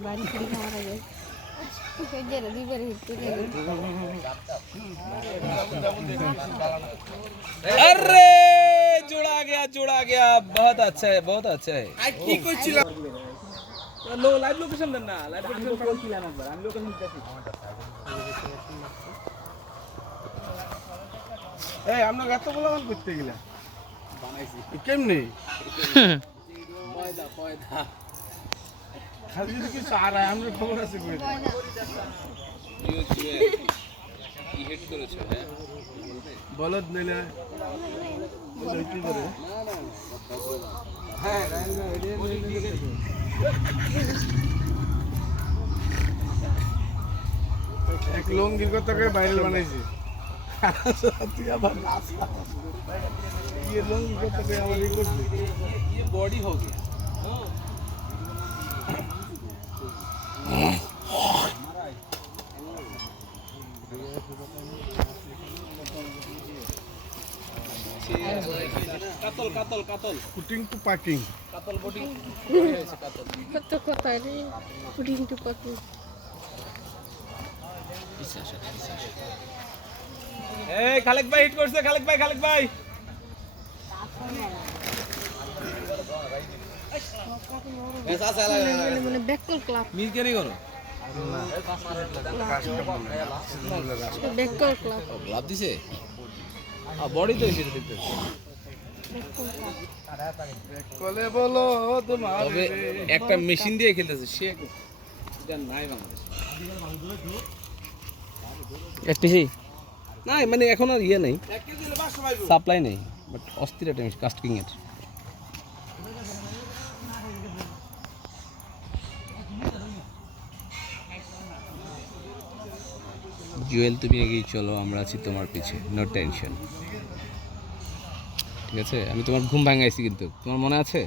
বাড়ি ফিরে মারা যায় अरे जोड़ा गया बहुत अच्छा है लो लाइव लोकेशन देना लाइव लोकेशन कॉल किलाम একবার আমি লোকেশন দিতেছি এই আমরা এতগুলো মান করতে গেলা বানাইছি কেমনে পয়দা খালি যদি কিছু আর আমরা খবর আছে কই কি হেড করেছে হ্যাঁ বলদ নিলে লইতে পারে হ্যাঁ এক লঙ্গির কথাকে ভাইরাল বানাইছে তুই আবার ये लंगी কথাকে আমার ই করছে ये बॉडी हो गया কাতল পুটিং টু পাকিং কাতল বডি কত কথা রে পুডিং টু পাকি এই খালেক ভাই হিট করছে খালেক ভাই ऐसा साला মানে বেকল ক্লাব মিস কেন করো বেকল ক্লাব লাভ দিছে বডি তো এসে দেখতে কলে বলো তোমার তবে একটা মেশিন দিয়ে খেলতেছে সে এটা নাই বাংলাদেশ এসপিসি না মানে এখন আর ইয়ে নেই সাপ্লাই নেই বাট অস্থির একটা কাস্টিং এর জুয়েল তুমি এগিয়ে চলো আমরা আছি তোমার পিছে নো টেনশন ঠিক আছে আমি তোমার ঘুম ভাঙাইছি কিন্তু তোমার মনে আছে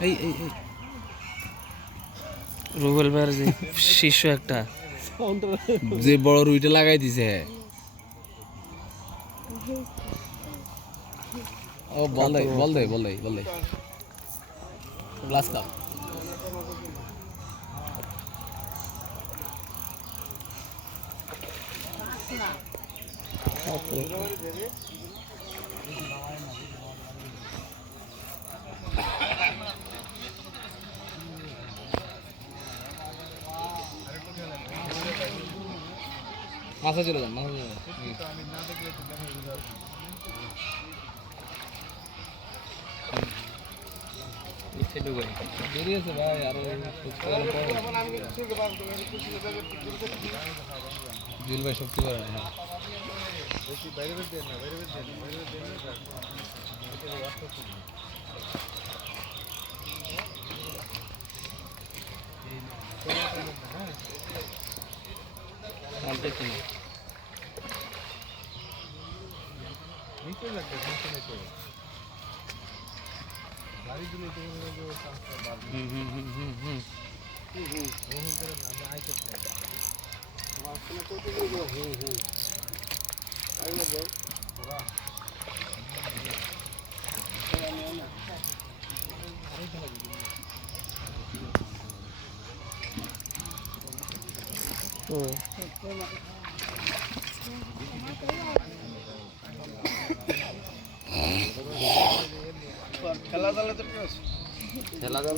এই রুবেল ভাইয়ের যে শিষ্য একটা যে বড় রুইটা লাগাই দিছে ও বল দে গ্লাস কাপ মাথা চলে যান বেরিয়েছে ভাই আরো জুয়েল ভাই শক্তি করে না খেলা দলে তো খেলা দল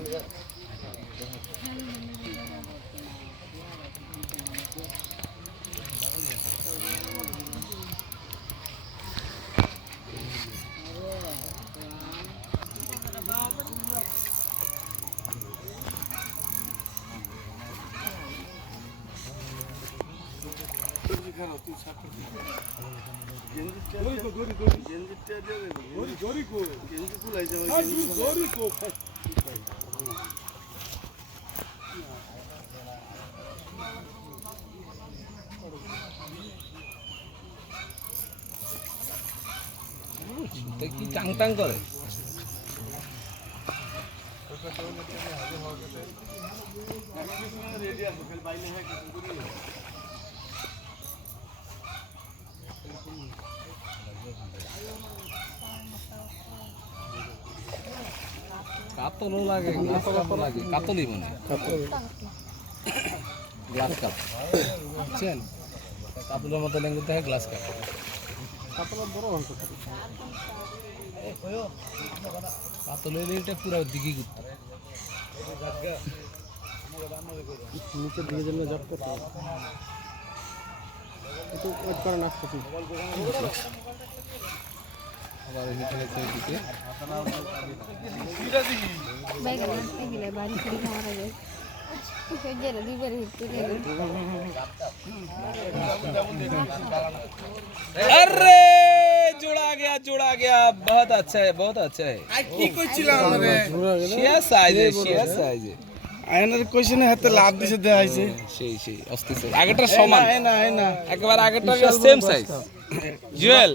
কি টাং টাং করে কাতলও লাগে, গ্লাস কাপও লাগে, কাতলই মনে হয়। গ্লাস কাপ বুঝছেন, কাতলের মতো লেঙ্গুর থাকে গ্লাস কাপ। কাতলের এটা পুরো দিকে ঘুরতে নিচের দিকে জন্য জব করতে হবে। একটু ওয়েট করেন আসতেছি। আবার ভিতরে দিকে বাইরে রাখতে গেলে বাড়ি ফিরে মারা যায় সেজের দুইবার হিটতে গেলে अरे जोड़ा गया बहुत अच्छा है কি কইছিলাম রে? शेयर साइज है আয়নার কোশ্চেনে হাতে লাভ দিছে দেয়া হইছে। সেই অস্থির size। আগেরটা সমান আয়না একবার আগেরটা সেম সাইজ। জুয়েল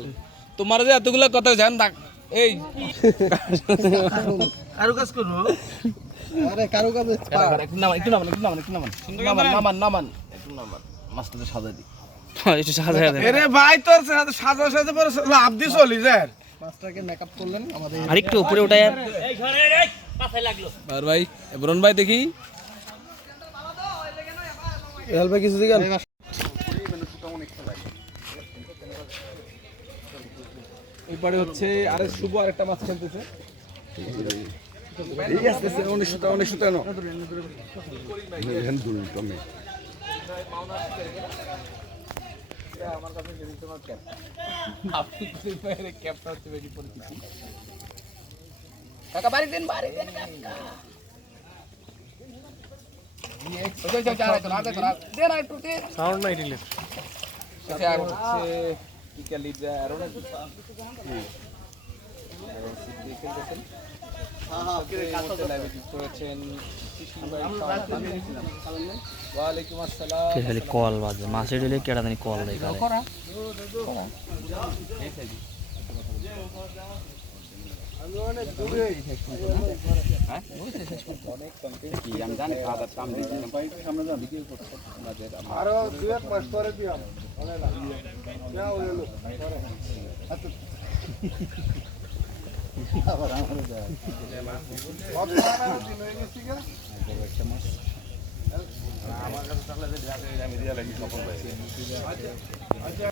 তোমার যে এতগুলো কথা জান থাক এই আরো কাজ করব। আরে কারো কাছে নামান মাস্টারদের সাজা দি। একটু সাজা দেন আরে ভাই তোর সাথে সাজা পরে লাভ দি চলি যায়। মাস্টারকে মেকআপ করলেন আমাদের। আর একটু উপরে উঠায় আর আর ভাই এবরন ভাই দেখি হেল ভাই কিছু দিগান। এই পারে হচ্ছে আরে শুভ আরেকটা মাছ খেলতেছে। এই আসতেছে 19 নো। আপনি কিছু পারে ক্যাপটা হচ্ছে বেশি পরিচিতি। কাকা বাড়ি দেন কাকা। সাউন্ড নাই দিলে। ওয়ালাইকুম আসসালাম। খালি কল বাজে মাছের দিলে কেডা জানি কল দেয় কারে আরো দুই এক মাস পরে দিয়াম। না হলো। আবার আমার যায়। কত টাকা দিন হয়ে গেছে কি? আমার কাছে তাহলে যে আমি দিয়া লাগি সফল ভাই। আচ্ছা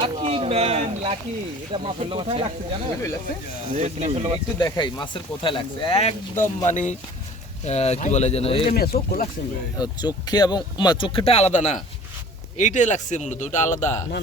লাকি ম্যান লাকি এটা মাছের কোথায় লাগছে জানো? একটু দেখাই মাছের কোথায় লাগছে একদম মানে কি বলে যেন চোখে এবং চোখেটা আলাদা না এইটাই লাগছে মূলত ওটা আলাদা না